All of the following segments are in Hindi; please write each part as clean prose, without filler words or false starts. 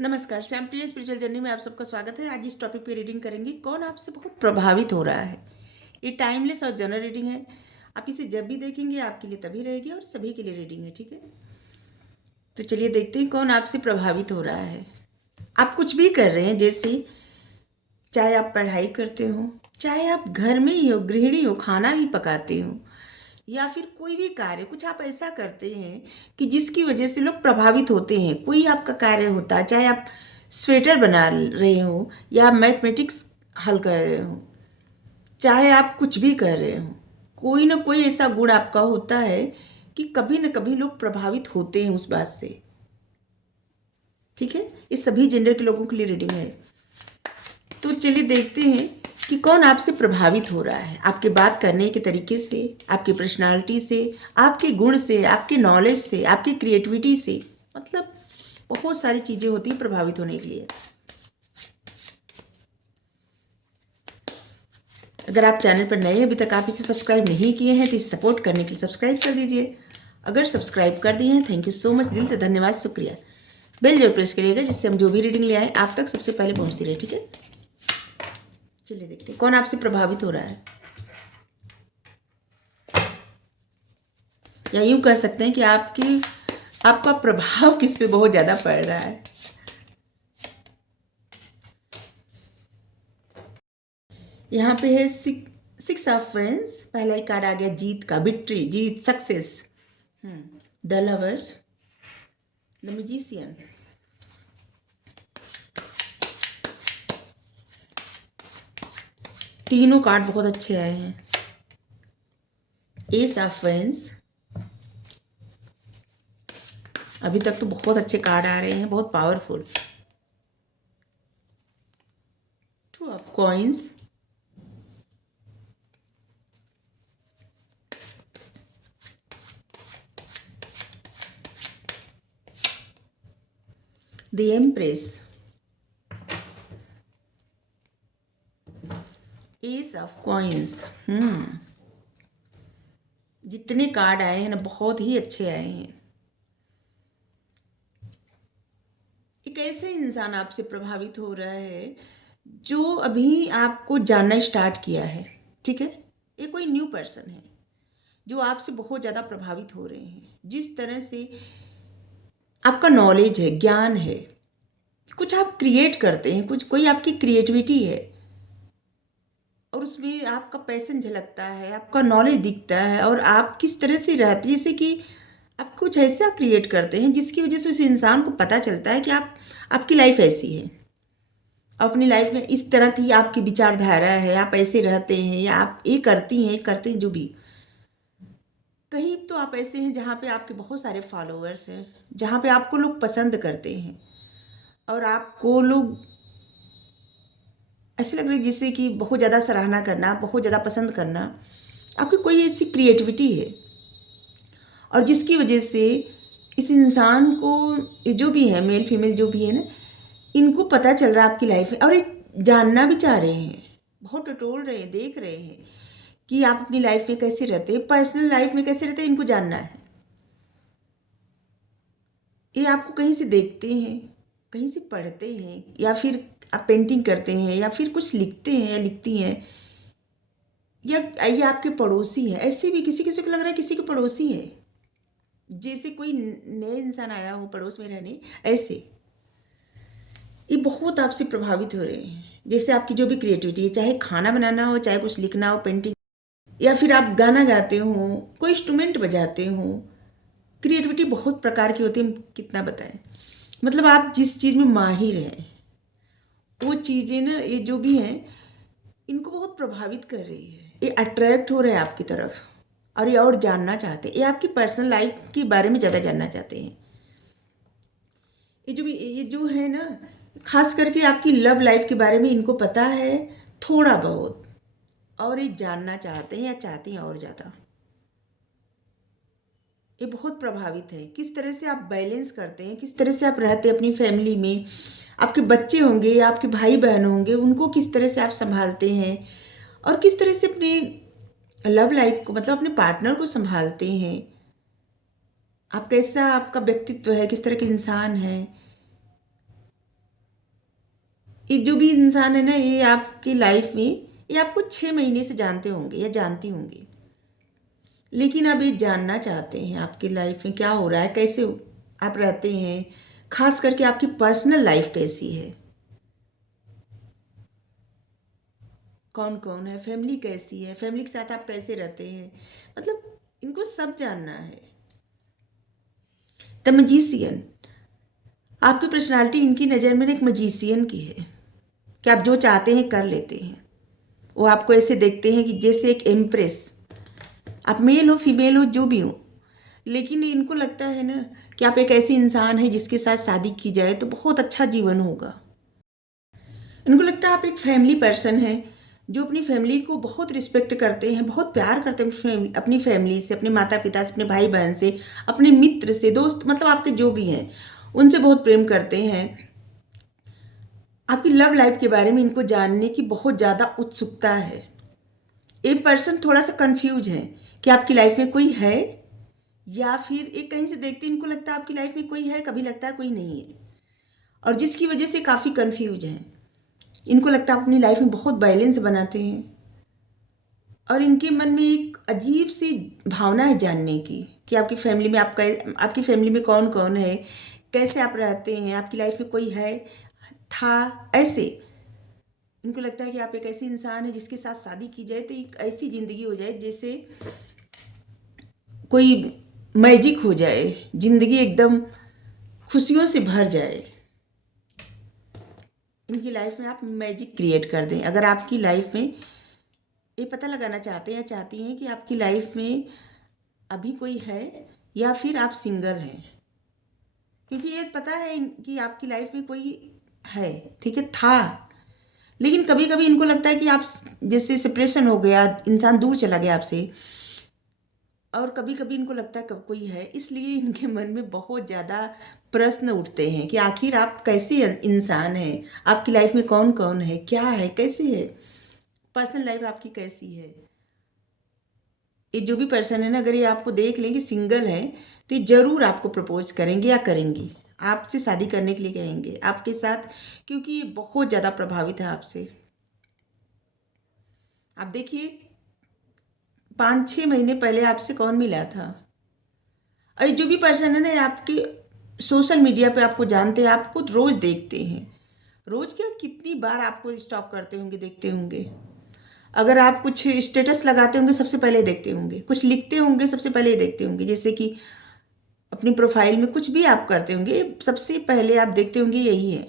नमस्कार, श्यामप्रिय स्पिरिचुअल जर्नी में आप सबका स्वागत है। आज इस टॉपिक पे रीडिंग करेंगे, कौन आपसे बहुत प्रभावित हो रहा है। ये टाइमलेस और जनरल रीडिंग है। आप इसे जब भी देखेंगे आपके लिए तभी रहेगी और सभी के लिए रीडिंग है, ठीक है। तो चलिए देखते हैं कौन आपसे प्रभावित हो रहा है। आप कुछ भी कर रहे हैं, जैसे चाहे आप पढ़ाई करते हो, चाहे आप घर में ही हो, गृहिणी हो, खाना ही पकाते हो, या फिर कोई भी कार्य कुछ आप ऐसा करते हैं कि जिसकी वजह से लोग प्रभावित होते हैं। कोई आपका कार्य होता है, चाहे आप स्वेटर बना रहे हो या आप मैथमेटिक्स हल कर रहे हो, चाहे आप कुछ भी कर रहे हो, कोई ना कोई ऐसा गुण आपका होता है कि कभी ना कभी लोग प्रभावित होते हैं उस बात से, ठीक है। ये सभी जेंडर के लोगों के लिए रीडिंग है। तो चलिए देखते हैं कि कौन आपसे प्रभावित हो रहा है, आपके बात करने के तरीके से, आपकी पर्सनालिटी से, आपके गुण से, आपके नॉलेज से, आपकी क्रिएटिविटी से। मतलब बहुत सारी चीज़ें होती हैं प्रभावित होने के लिए। अगर आप चैनल पर नए हैं, अभी तक आप इसे सब्सक्राइब नहीं किए हैं, तो इसे सपोर्ट करने के लिए सब्सक्राइब कर दीजिए। अगर सब्सक्राइब कर दिए हैं, थैंक यू सो मच, दिल से धन्यवाद, शुक्रिया। बेल जरूर प्रेस करिएगा, जिससे हम जो भी रीडिंग ले आए आप तक सबसे पहले पहुंचती रहे, ठीक है। चलिए देखते हैं कौन आपसे प्रभावित हो रहा है। या यूं कह सकते हैं कि आपका प्रभाव किस पे बहुत ज़्यादा पड़ रहा है। यहाँ पे है सिक्स ऑफ वेंस। पहला ही कार्ड आ गया जीत का, victory, Jeet, success. The lovers, the magician, तीनों कार्ड बहुत अच्छे आए हैं। एस ऑफ वेंस, अभी तक तो बहुत अच्छे कार्ड आ रहे हैं, बहुत powerful. Two of coins, the empress, S of coins. जितने कार्ड आए हैं ना, बहुत ही अच्छे आए हैं। एक ऐसे इंसान आपसे प्रभावित हो रहा है जो अभी आपको जानना स्टार्ट किया है, ठीक है। ये कोई न्यू पर्सन है जो आपसे बहुत ज़्यादा प्रभावित हो रहे हैं। जिस तरह से आपका नॉलेज है, ज्ञान है, कुछ आप क्रिएट करते हैं, कुछ कोई आपकी क्रिएटिविटी है और उसमें आपका पैशन झलकता है, आपका नॉलेज दिखता है, और आप किस तरह से रहते हैं, जैसे कि आप कुछ ऐसा क्रिएट करते हैं जिसकी वजह से उस इंसान को पता चलता है कि आपकी लाइफ ऐसी है। अपनी लाइफ में इस तरह की आपकी विचारधारा है, आप ऐसे रहते हैं, या आप ये करते हैं जो भी। कहीं तो आप ऐसे हैं जहाँ पे आपके बहुत सारे फॉलोअर्स हैं, जहाँ पे आपको लोग पसंद करते हैं और आपको लोग ऐसे लग रहे हैं जैसे कि बहुत ज़्यादा सराहना करना, बहुत ज़्यादा पसंद करना। आपकी कोई ऐसी क्रिएटिविटी है और जिसकी वजह से इस इंसान को, ये जो भी है, मेल फीमेल जो भी है ना, इनको पता चल रहा है आपकी लाइफ में और ये जानना भी चाह रहे हैं, बहुत टटोल रहे हैं, देख रहे हैं कि आप अपनी लाइफ में कैसे रहते हैं, पर्सनल लाइफ में कैसे रहते हैं, इनको जानना है। ये आपको कहीं से देखते हैं, कहीं से पढ़ते हैं, या फिर आप पेंटिंग करते हैं, या फिर कुछ लिखते हैं या लिखती हैं, या ये आपके पड़ोसी हैं। ऐसे भी किसी किसी को लग रहा है किसी के पड़ोसी है, जैसे कोई नए इंसान आया हो पड़ोस में रहने, ऐसे ये बहुत आपसे प्रभावित हो रहे हैं। जैसे आपकी जो भी क्रिएटिविटी है, चाहे खाना बनाना हो, चाहे कुछ लिखना हो, पेंटिंग, या फिर आप गाना गाते हो, कोई इंस्ट्रूमेंट बजाते हो, क्रिएटिविटी बहुत प्रकार की होती है, हम कितना बताएं। मतलब आप जिस चीज़ में माहिर हैं वो चीज़ें ना, ये जो भी हैं, इनको बहुत प्रभावित कर रही है। ये अट्रैक्ट हो रहे हैं आपकी तरफ और ये और जानना चाहते हैं। ये आपकी पर्सनल लाइफ के बारे में ज़्यादा जानना चाहते हैं। ये जो है ना, खास करके आपकी लव लाइफ के बारे में इनको पता है थोड़ा बहुत, और ये जानना चाहते हैं या चाहती हैं और ज़्यादा। ये बहुत प्रभावित है किस तरह से आप बैलेंस करते हैं, किस तरह से आप रहते हैं अपनी फैमिली में। आपके बच्चे होंगे या आपके भाई बहन होंगे, उनको किस तरह से आप संभालते हैं, और किस तरह से अपने लव लाइफ को, मतलब अपने पार्टनर को संभालते हैं। आप कैसा, आपका व्यक्तित्व है, किस तरह के इंसान है, ये जो भी इंसान है ना, ये आपकी लाइफ में ये आपको 6 महीने से जानते होंगे या जानती होंगी, लेकिन अब ये जानना चाहते हैं आपकी लाइफ में क्या हो रहा है, कैसे आप रहते हैं, खास करके आपकी पर्सनल लाइफ कैसी है, कौन कौन है, फैमिली कैसी है, फैमिली के साथ आप कैसे रहते हैं, मतलब इनको सब जानना है। द मजीशियन, आपकी पर्सनालिटी इनकी नज़र में एक मजीशियन की है कि आप जो चाहते हैं कर लेते हैं। वो आपको ऐसे देखते हैं कि जैसे एक एम्प्रेस, आप मेल हो फीमेल हो जो भी हो, लेकिन इनको लगता है ना कि आप एक ऐसे इंसान हैं जिसके साथ शादी की जाए तो बहुत अच्छा जीवन होगा। इनको लगता है आप एक फैमिली पर्सन हैं जो अपनी फैमिली को बहुत रिस्पेक्ट करते हैं, बहुत प्यार करते हैं अपनी फैमिली से, अपने माता पिता से, अपने भाई बहन से, अपने मित्र से, दोस्त, मतलब आपके जो भी हैं उनसे बहुत प्रेम करते हैं। आपकी लव लाइफ के बारे में इनको जानने की बहुत ज़्यादा उत्सुकता है। एक पर्सन थोड़ा सा कंफ्यूज है कि आपकी लाइफ में कोई है, या फिर एक कहीं से देखते इनको लगता है आपकी लाइफ में कोई है, कभी लगता है कोई नहीं है, और जिसकी वजह से काफ़ी कंफ्यूज हैं। इनको लगता है आप अपनी लाइफ में बहुत बैलेंस बनाते हैं, और इनके मन में एक अजीब सी भावना है जानने की कि आपकी फैमिली में आपकी फैमिली में कौन कौन है, कैसे आप रहते हैं, आपकी लाइफ में कोई है, था, ऐसे। इनको लगता है कि आप एक ऐसे इंसान है जिसके साथ शादी की जाए तो एक ऐसी ज़िंदगी हो जाए जैसे कोई मैजिक हो जाए, ज़िंदगी एकदम खुशियों से भर जाए। इनकी लाइफ में आप मैजिक क्रिएट कर दें। अगर आपकी लाइफ में ये पता लगाना चाहते हैं या चाहती हैं कि आपकी लाइफ में अभी कोई है या फिर आप सिंगल हैं, क्योंकि ये पता है कि आपकी लाइफ में कोई है, ठीक है, था, लेकिन कभी कभी इनको लगता है कि आप जैसे सेपरेशन हो गया, इंसान दूर चला गया आपसे, और कभी कभी इनको लगता है कब कोई है, इसलिए इनके मन में बहुत ज़्यादा प्रश्न उठते हैं कि आखिर आप कैसे इंसान हैं, आपकी लाइफ में कौन कौन है, क्या है, कैसे है, पर्सनल लाइफ आपकी कैसी है। ये जो भी पर्सन है ना, अगर ये आपको देख लें कि सिंगल है तो ये ज़रूर आपको प्रपोज करेंगे या करेंगी, आपसे शादी करने के लिए कहेंगे आपके साथ, क्योंकि ये बहुत ज़्यादा प्रभावित है आपसे। आप देखिए 5-6 महीने पहले आपसे कौन मिला था, और जो भी पर्सन है ना आपके सोशल मीडिया पे आपको जानते हैं, आपको रोज़ देखते हैं, रोज़ क्या कितनी बार आपको स्टॉक करते होंगे, देखते होंगे। अगर आप कुछ स्टेटस लगाते होंगे सबसे पहले देखते होंगे, कुछ लिखते होंगे सबसे पहले देखते होंगे, जैसे कि अपनी प्रोफाइल में कुछ भी आप करते होंगे सबसे पहले आप देखते होंगे यही है।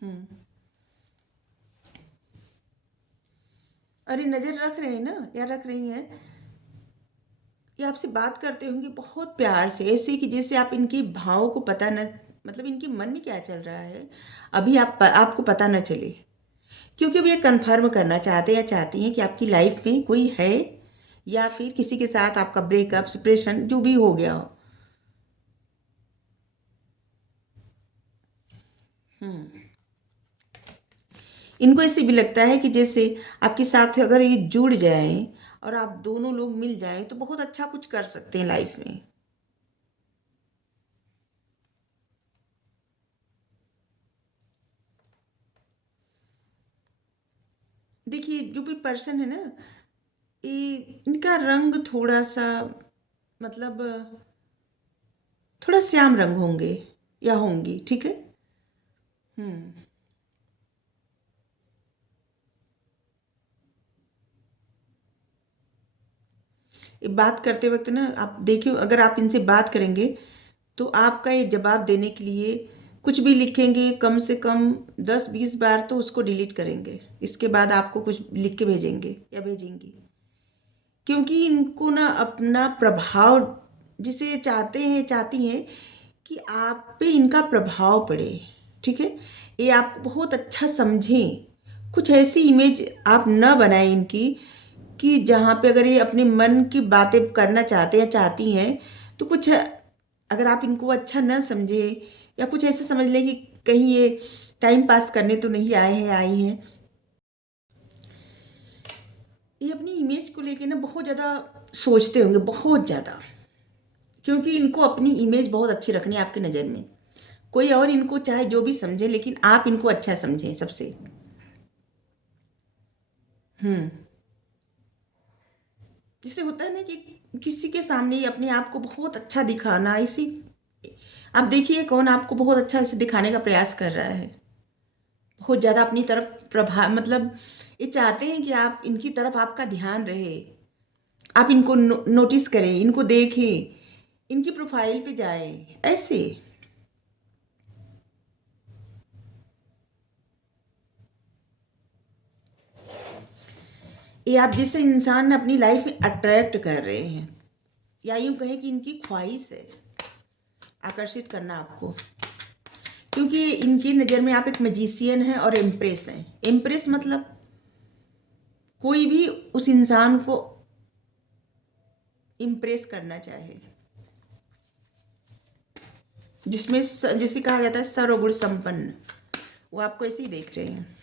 हम्म। अरे नज़र रख रहे हैं ना या रख रही हैं, ये आपसे बात करते होंगे बहुत प्यार से, ऐसे कि जैसे आप इनके भाव को पता न, मतलब इनके मन में क्या चल रहा है अभी आपको पता न चले, क्योंकि अब ये कन्फर्म करना चाहते हैं या चाहती हैं कि आपकी लाइफ में कोई है, या फिर किसी के साथ आपका ब्रेकअप, सेपरेशन जो भी हो गया हो। हम्म। इनको ऐसे भी लगता है कि जैसे आपके साथ अगर ये जुड़ जाएं और आप दोनों लोग मिल जाएं तो बहुत अच्छा कुछ कर सकते हैं लाइफ में। देखिए जो भी पर्सन है ना, ये इनका रंग थोड़ा सा, मतलब थोड़ा श्याम रंग होंगे या होंगी, ठीक है। हम्म। ये बात करते वक्त ना आप देखिए, अगर आप इनसे बात करेंगे तो आपका ये जवाब देने के लिए कुछ भी लिखेंगे, कम से कम 10-20 बार तो उसको डिलीट करेंगे, इसके बाद आपको कुछ लिख के भेजेंगे या भेजेंगी, क्योंकि इनको ना अपना प्रभाव, जिसे चाहते हैं चाहती हैं कि आप पे इनका प्रभाव पड़े, ठीक है, ये आपको बहुत अच्छा समझें, कुछ ऐसी इमेज आप न बनाएं इनकी कि जहाँ पे अगर ये अपने मन की बातें करना चाहते हैं चाहती हैं तो कुछ, अगर आप इनको अच्छा न समझे या कुछ ऐसा समझ लें कि कहीं ये टाइम पास करने तो नहीं आए हैं, आई हैं, ये अपनी इमेज को लेके ना बहुत ज़्यादा सोचते होंगे, बहुत ज़्यादा, क्योंकि इनको अपनी इमेज बहुत अच्छी रखनी है आपकी नज़र में। कोई और इनको चाहे जो भी समझे, लेकिन आप इनको अच्छा समझें सबसे। हम्म। जैसे होता है ना कि किसी के सामने ही अपने आप को बहुत अच्छा दिखाना, इसी आप देखिए कौन आपको बहुत अच्छा इसे दिखाने का प्रयास कर रहा है, बहुत ज़्यादा अपनी तरफ प्रभाव, मतलब ये चाहते हैं कि आप इनकी तरफ आपका ध्यान रहे, आप इनको नोटिस करें, इनको देखें, इनकी प्रोफाइल पे जाएं, ऐसे। ये आप जिस इंसान अपनी लाइफ में अट्रैक्ट कर रहे हैं, या यूँ कहें कि इनकी ख्वाहिश है आकर्षित करना आपको, क्योंकि इनकी नज़र में आप एक मैजिशियन हैं और एम्प्रेस हैं। एम्प्रेस मतलब कोई भी उस इंसान को इम्प्रेस करना चाहे, जिसमें जिसे कहा जाता है सर्वगुण संपन्न, वो आपको ऐसे ही देख रहे हैं।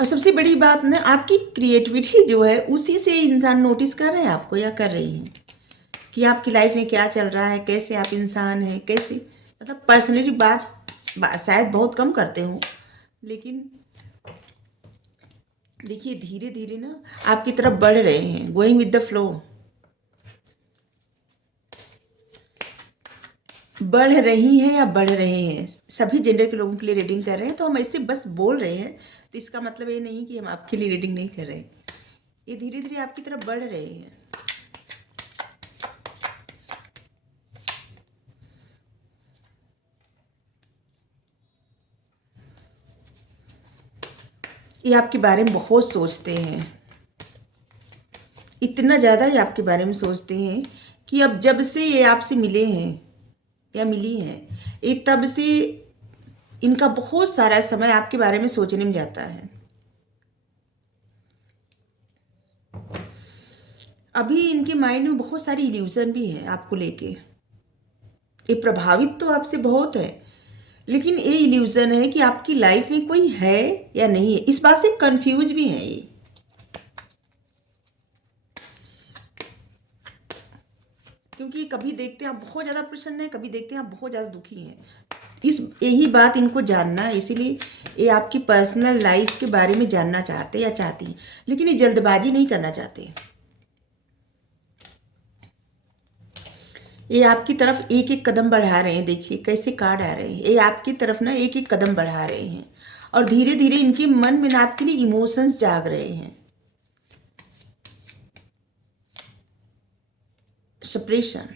और सबसे बड़ी बात ना, आपकी क्रिएटिविटी जो है उसी से इंसान नोटिस कर रहे हैं आपको, या कर रही हैं, कि आपकी लाइफ में क्या चल रहा है, कैसे आप इंसान हैं, कैसे, मतलब पर्सनली बात शायद बहुत कम करते हो, लेकिन देखिए धीरे धीरे ना आपकी तरफ बढ़ रहे हैं, गोइंग विद द फ्लो, बढ़ रही हैं या बढ़ रहे हैं। सभी जेंडर के लोगों के लिए रीडिंग कर रहे हैं, तो हम ऐसे बस बोल रहे हैं, तो इसका मतलब ये नहीं कि हम आपके लिए रीडिंग नहीं कर रहे हैं। ये धीरे धीरे आपकी तरफ बढ़ रहे हैं। ये आपके बारे में बहुत सोचते हैं, इतना ज़्यादा ये आपके बारे में सोचते हैं कि अब जब से ये आपसे मिले हैं या मिली हैं, ये तब से इनका बहुत सारा समय आपके बारे में सोचने में जाता है। अभी इनके माइंड में बहुत सारी इल्यूजन भी है आपको लेके, ये प्रभावित तो आपसे बहुत है, लेकिन ये इल्यूजन है कि आपकी लाइफ में कोई है या नहीं है, इस बात से कंफ्यूज भी है ये। क्योंकि कभी देखते हैं आप बहुत ज़्यादा प्रसन्न हैं, कभी देखते हैं आप बहुत ज़्यादा दुखी हैं, इस यही बात इनको जानना है, इसीलिए ये आपकी पर्सनल लाइफ के बारे में जानना चाहते या चाहती हैं, लेकिन ये जल्दबाजी नहीं करना चाहते। ये आपकी तरफ एक एक कदम बढ़ा रहे हैं, देखिए कैसे कार्ड आ रहे हैं, ये आपकी तरफ ना एक एक कदम बढ़ा रहे हैं, और धीरे धीरे इनके मन में ना आपके लिए इमोशंस जाग रहे हैं। सेपरेशन,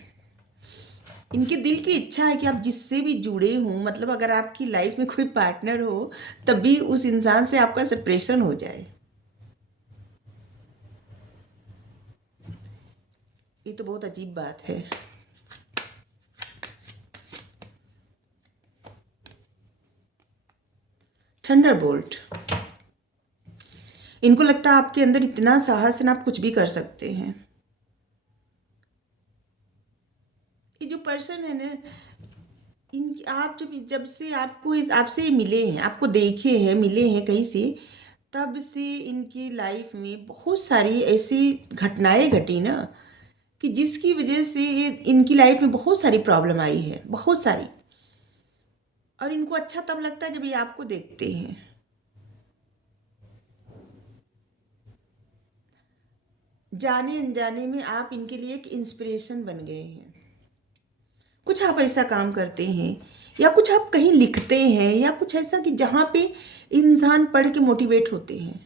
इनके दिल की इच्छा है कि आप जिससे भी जुड़े हों, मतलब अगर आपकी लाइफ में कोई पार्टनर हो, तब भी उस इंसान से आपका सेपरेशन हो जाए। ये तो बहुत अजीब बात है। थंडरबोल्ट, इनको लगता है आपके अंदर इतना साहस है ना, आप कुछ भी कर सकते हैं। ये जो पर्सन है ना, इन आप जब जब से आपको आपसे मिले हैं, आपको देखे हैं, मिले हैं कहीं से, तब से इनकी लाइफ में बहुत सारी ऐसी घटनाएं घटी ना, कि जिसकी वजह से इनकी लाइफ में बहुत सारी प्रॉब्लम आई है, बहुत सारी। और इनको अच्छा तब लगता है जब ये आपको देखते हैं। जाने अनजाने में आप इनके लिए एक इंस्पिरेशन बन गए हैं। कुछ आप ऐसा काम करते हैं, या कुछ आप कहीं लिखते हैं, या कुछ ऐसा कि जहाँ पे इंसान पढ़ के मोटिवेट होते हैं।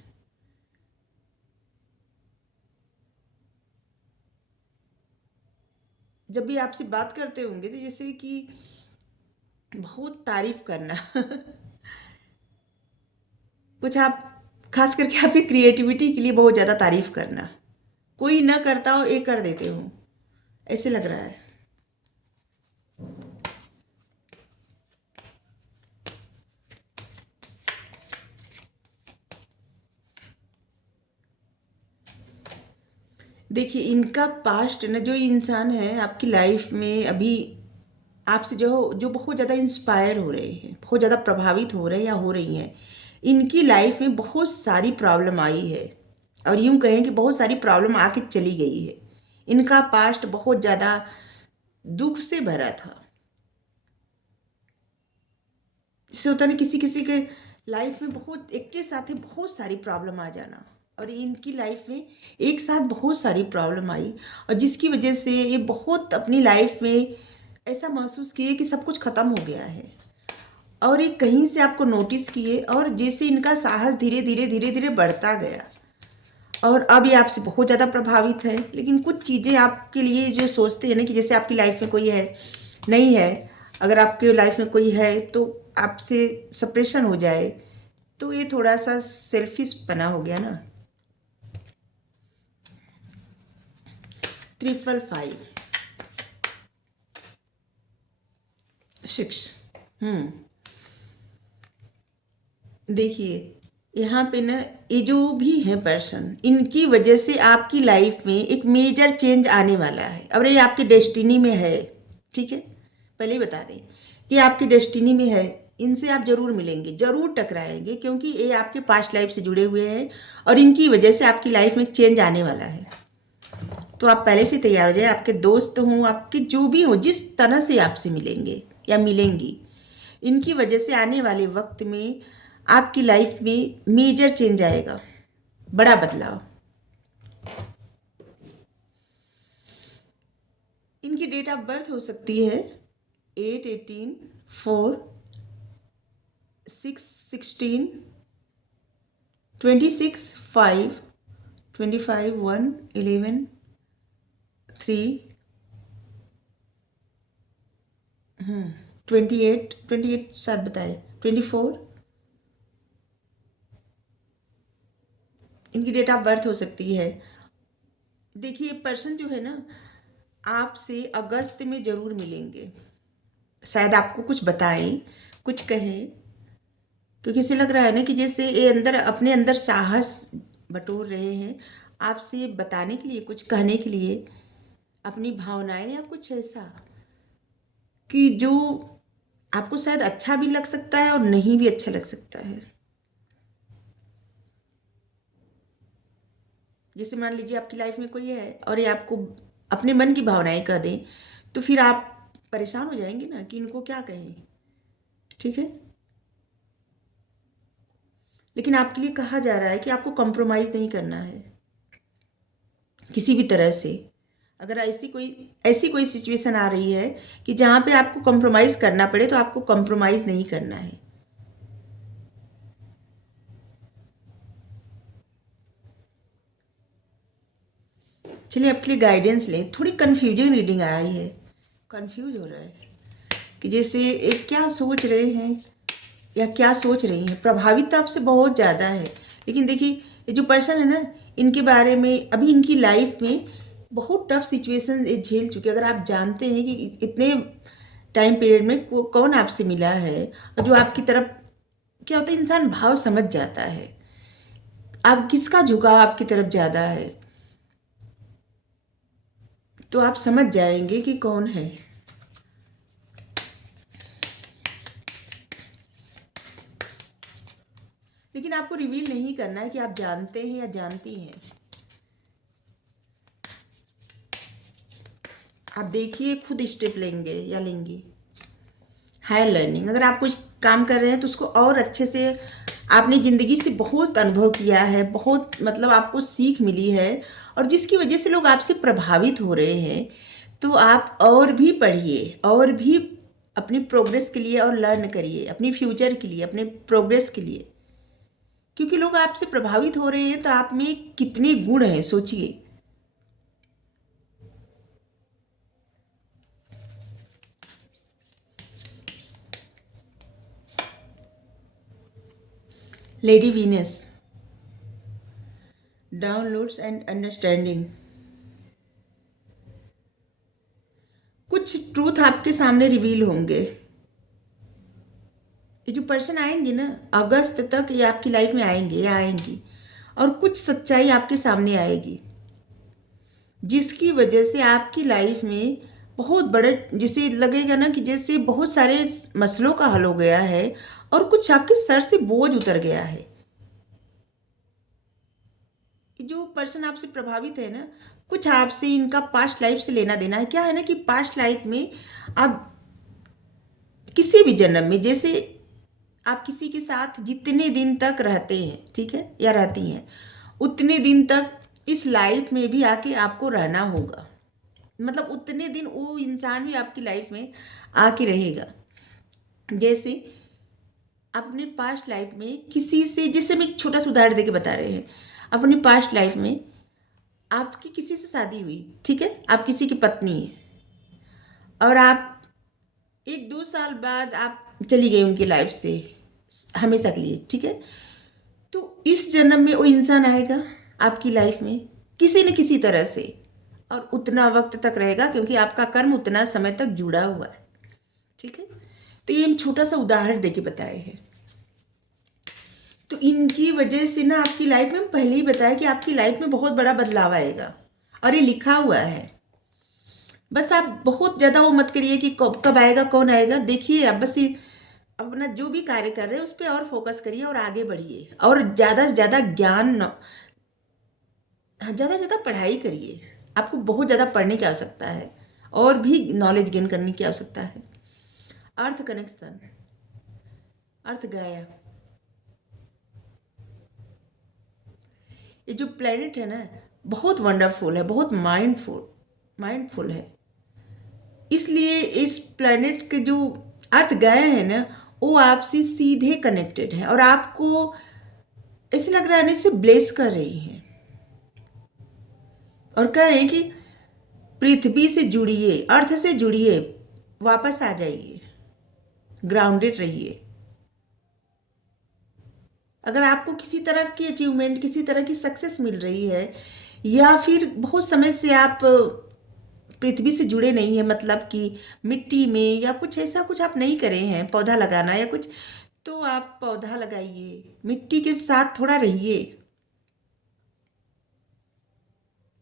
जब भी आपसे बात करते होंगे तो जैसे कि बहुत तारीफ करना कुछ आप, खास करके आपकी क्रिएटिविटी के लिए बहुत ज़्यादा तारीफ करना, कोई ना करता हो ये कर देते हो, ऐसे लग रहा है। देखिए इनका पास्ट ना, जो इंसान है आपकी लाइफ में अभी आपसे जो जो बहुत ज़्यादा इंस्पायर हो रहे हैं, बहुत ज़्यादा प्रभावित हो रहे हैं या हो रही हैं, इनकी लाइफ में बहुत सारी प्रॉब्लम आई है, और यूँ कहें कि बहुत सारी प्रॉब्लम आके चली गई है। इनका पास्ट बहुत ज़्यादा दुख से भरा था, जैसे होता है ना किसी किसी के लाइफ में बहुत एक के साथ ही बहुत सारी प्रॉब्लम आ जाना, और इनकी लाइफ में एक साथ बहुत सारी प्रॉब्लम आई, और जिसकी वजह से ये बहुत अपनी लाइफ में ऐसा महसूस किए कि सब कुछ ख़त्म हो गया है, और ये कहीं से आपको नोटिस किए, और जैसे इनका साहस धीरे धीरे धीरे धीरे बढ़ता गया, और अब ये आपसे बहुत ज़्यादा प्रभावित है। लेकिन कुछ चीज़ें आपके लिए जो सोचते हैं ना कि जैसे आपकी लाइफ में कोई है नहीं है, अगर आपके लाइफ में कोई है तो आपसे सेपरेशन हो जाए, तो ये थोड़ा सा सेल्फिश बना हो गया ना। 555 6। देखिए यहाँ पे ना ये जो भी है पर्सन, इनकी वजह से आपकी लाइफ में एक मेजर चेंज आने वाला है, और ये आपकी डेस्टिनी में है। ठीक है, पहले ही बता दें कि आपकी डेस्टिनी में है, इनसे आप जरूर मिलेंगे, जरूर टकराएंगे, क्योंकि ये आपके पास्ट लाइफ से जुड़े हुए हैं, और इनकी वजह से आपकी लाइफ में चेंज आने वाला है। तो आप पहले से तैयार हो जाए, आपके दोस्त हों, आपके जो भी हो, जिस तरह से आपसे मिलेंगे या मिलेंगी, इनकी वजह से आने वाले वक्त में आपकी लाइफ में मेजर चेंज आएगा, बड़ा बदलाव। इनकी डेट ऑफ बर्थ हो सकती है 8/18, 4, 6/16, 26, 5, 25, 1, 11, 3, 28 शायद बताए, 24 इनकी डेट ऑफ बर्थ हो सकती है। देखिए पर्सन जो है ना आपसे अगस्त में ज़रूर मिलेंगे, शायद आपको कुछ बताएं, कुछ कहें, क्योंकि इसे लग रहा है ना कि जैसे ये अंदर अपने अंदर साहस बटोर रहे हैं आपसे बताने के लिए, कुछ कहने के लिए, अपनी भावनाएं या कुछ ऐसा कि जो आपको शायद अच्छा भी लग सकता है और नहीं भी अच्छा लग सकता है। जैसे मान लीजिए आपकी लाइफ में कोई है और ये आपको अपने मन की भावनाएं कह दें, तो फिर आप परेशान हो जाएंगे ना कि इनको क्या कहें। ठीक है, लेकिन आपके लिए कहा जा रहा है कि आपको कॉम्प्रोमाइज़ नहीं करना है किसी भी तरह से। अगर ऐसी कोई सिचुएशन आ रही है कि जहाँ पे आपको कॉम्प्रोमाइज़ करना पड़े, तो आपको कॉम्प्रोमाइज़ नहीं करना है। चलिए आपके लिए गाइडेंस लें। थोड़ी कन्फ्यूजिंग रीडिंग आई है, कंफ्यूज हो रहा है कि जैसे एक क्या सोच रहे हैं या क्या सोच रही हैं। प्रभावित तो आपसे बहुत ज़्यादा है, लेकिन देखिए ये जो पर्सन है ना, इनके बारे में अभी इनकी लाइफ में बहुत टफ सिचुएशन ये झेल चुके। अगर आप जानते हैं कि इतने टाइम पीरियड में कौन आपसे मिला है, और जो आपकी तरफ, क्या होता है इंसान भाव समझ जाता है, आप किसका झुकाव आपकी तरफ ज़्यादा है, तो आप समझ जाएंगे कि कौन है। लेकिन आपको रिवील नहीं करना है कि आप जानते हैं या जानती हैं। आप देखिए खुद स्टेप लेंगे या लेंगी। हायर लर्निंग, अगर आप कुछ काम कर रहे हैं तो उसको और अच्छे से, आपने ज़िंदगी से बहुत अनुभव किया है, बहुत मतलब आपको सीख मिली है, और जिसकी वजह से लोग आपसे प्रभावित हो रहे हैं, तो आप और भी पढ़िए, और भी अपनी प्रोग्रेस के लिए और लर्न करिए, अपनी फ्यूचर के लिए, अपने प्रोग्रेस के लिए, क्योंकि लोग आपसे प्रभावित हो रहे हैं तो आप में कितने गुण हैं सोचिए। Lady Venus, downloads and understanding. कुछ ट्रूथ आपके सामने रिवील होंगे। ये जो पर्सन आएंगे ना अगस्त तक, ये आपकी लाइफ में आएंगे या आएंगी, और कुछ सच्चाई आपके सामने आएगी, जिसकी वजह से आपकी लाइफ में बहुत बड़े, जिसे लगेगा ना कि जैसे बहुत सारे मसलों का हल हो गया है, और कुछ आपके सर से बोझ उतर गया है। जो पर्सन आपसे प्रभावित है ना, कुछ आपसे इनका पास्ट लाइफ से लेना देना है। क्या है ना कि पास्ट लाइफ में आप किसी भी जन्म में, जैसे आप किसी के साथ जितने दिन तक रहते हैं, ठीक है, या रहती हैं, उतने दिन तक इस लाइफ में भी आके आपको रहना होगा। मतलब उतने दिन वो इंसान भी आपकी लाइफ में आके रहेगा। जैसे अपने पास्ट लाइफ में किसी से, जैसे मैं एक छोटा सा उदाहरण देके बता रहे हैं, अपनी पास्ट लाइफ में आपकी किसी से शादी हुई, ठीक है, आप किसी की पत्नी हैं, और आप 1-2 साल बाद आप चली गई उनकी लाइफ से हमेशा के लिए, ठीक है। तो इस जन्म में वो इंसान आएगा आपकी लाइफ में किसी न किसी तरह से, और उतना वक्त तक रहेगा क्योंकि आपका कर्म उतना समय तक जुड़ा हुआ है, ठीक है। तो ये हम छोटा सा उदाहरण देके बताए हैं। तो इनकी वजह से ना आपकी लाइफ में, पहले ही बताया कि आपकी लाइफ में बहुत बड़ा बदलाव आएगा, और ये लिखा हुआ है। बस आप बहुत ज़्यादा वो मत करिए कि कब कब आएगा, कौन आएगा। देखिए आप बस ये अपना जो भी कार्य कर रहे हैं उस पर और फोकस करिए और आगे बढ़िए, और ज़्यादा से ज़्यादा ज्ञान, ज़्यादा से ज़्यादा पढ़ाई करिए। आपको बहुत ज़्यादा पढ़ने की आवश्यकता है और भी नॉलेज गेन करने की आवश्यकता है। अर्थ कनेक्शन, अर्थ गाया, ये जो प्लेनेट है ना, बहुत वंडरफुल है, बहुत माइंडफुल है। इसलिए इस प्लेनेट के जो अर्थ गाया है ना, वो आपसे सीधे कनेक्टेड है, और आपको ऐसे लग रहा है ना, इससे ब्लेस कर रही है, और कह रहे हैं कि पृथ्वी से जुड़िए, अर्थ से जुड़िए, वापस आ जाइए, ग्राउंडेड रहिए। अगर आपको किसी तरह की अचीवमेंट, किसी तरह की सक्सेस मिल रही है, या फिर बहुत समय से आप पृथ्वी से जुड़े नहीं है, मतलब कि मिट्टी में या कुछ ऐसा कुछ आप नहीं करे हैं, पौधा लगाना या कुछ, तो आप पौधा लगाइए, मिट्टी के साथ थोड़ा रहिए,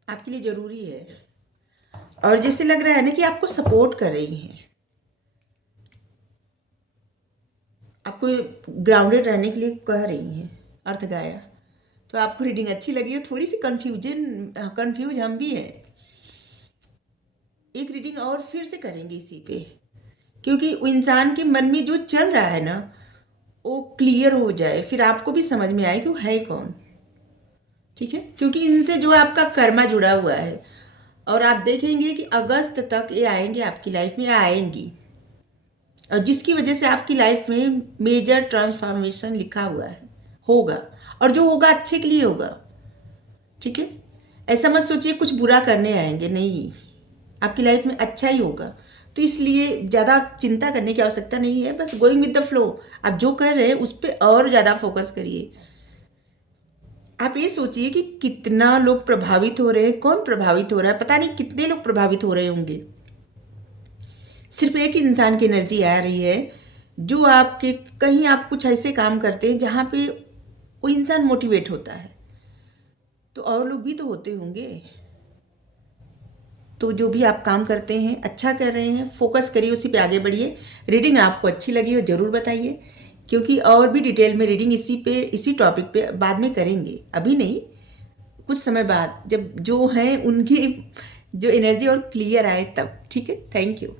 आपके लिए ज़रूरी है। और जैसे लग रहा है ना कि आपको सपोर्ट कर रही हैं, आपको ग्राउंडेड रहने के लिए कह रही हैं, अर्थ गाया। तो आपको रीडिंग अच्छी लगी हो, थोड़ी सी कंफ्यूज हम भी हैं। एक रीडिंग और फिर से करेंगे इसी पे, क्योंकि इंसान के मन में जो चल रहा है ना, वो क्लियर हो जाए, फिर आपको भी समझ में आए कि वो है कौन, ठीक है। क्योंकि इनसे जो आपका कर्मा जुड़ा हुआ है, और आप देखेंगे कि अगस्त तक ये आएंगे आपकी लाइफ में, आएंगी, और जिसकी वजह से आपकी लाइफ में मेजर ट्रांसफॉर्मेशन लिखा हुआ है, होगा, और जो होगा अच्छे के लिए होगा, ठीक है। ऐसा मत सोचिए कुछ बुरा करने आएंगे, नहीं, आपकी लाइफ में अच्छा ही होगा। तो इसलिए ज़्यादा चिंता करने की आवश्यकता नहीं है, बस गोइंग विद द फ्लो। आप जो कर रहे हैं उस पर और ज़्यादा फोकस करिए। आप ये सोचिए कि कितना लोग प्रभावित हो रहे हैं, कौन प्रभावित हो रहा है, पता नहीं कितने लोग प्रभावित हो रहे होंगे। सिर्फ एक इंसान की एनर्जी आ रही है, जो आपके, कहीं आप कुछ ऐसे काम करते हैं जहाँ पे वो इंसान मोटिवेट होता है, तो और लोग भी तो होते होंगे। तो जो भी आप काम करते हैं अच्छा कर रहे हैं, फोकस करिए, उसी पे आगे बढ़िए। रीडिंग आपको अच्छी लगी हो ज़रूर बताइए, क्योंकि और भी डिटेल में रीडिंग इसी टॉपिक पे बाद में करेंगे, अभी नहीं, कुछ समय बाद, जब जो हैं उनकी जो एनर्जी और क्लियर आए तब, ठीक है। Thank you.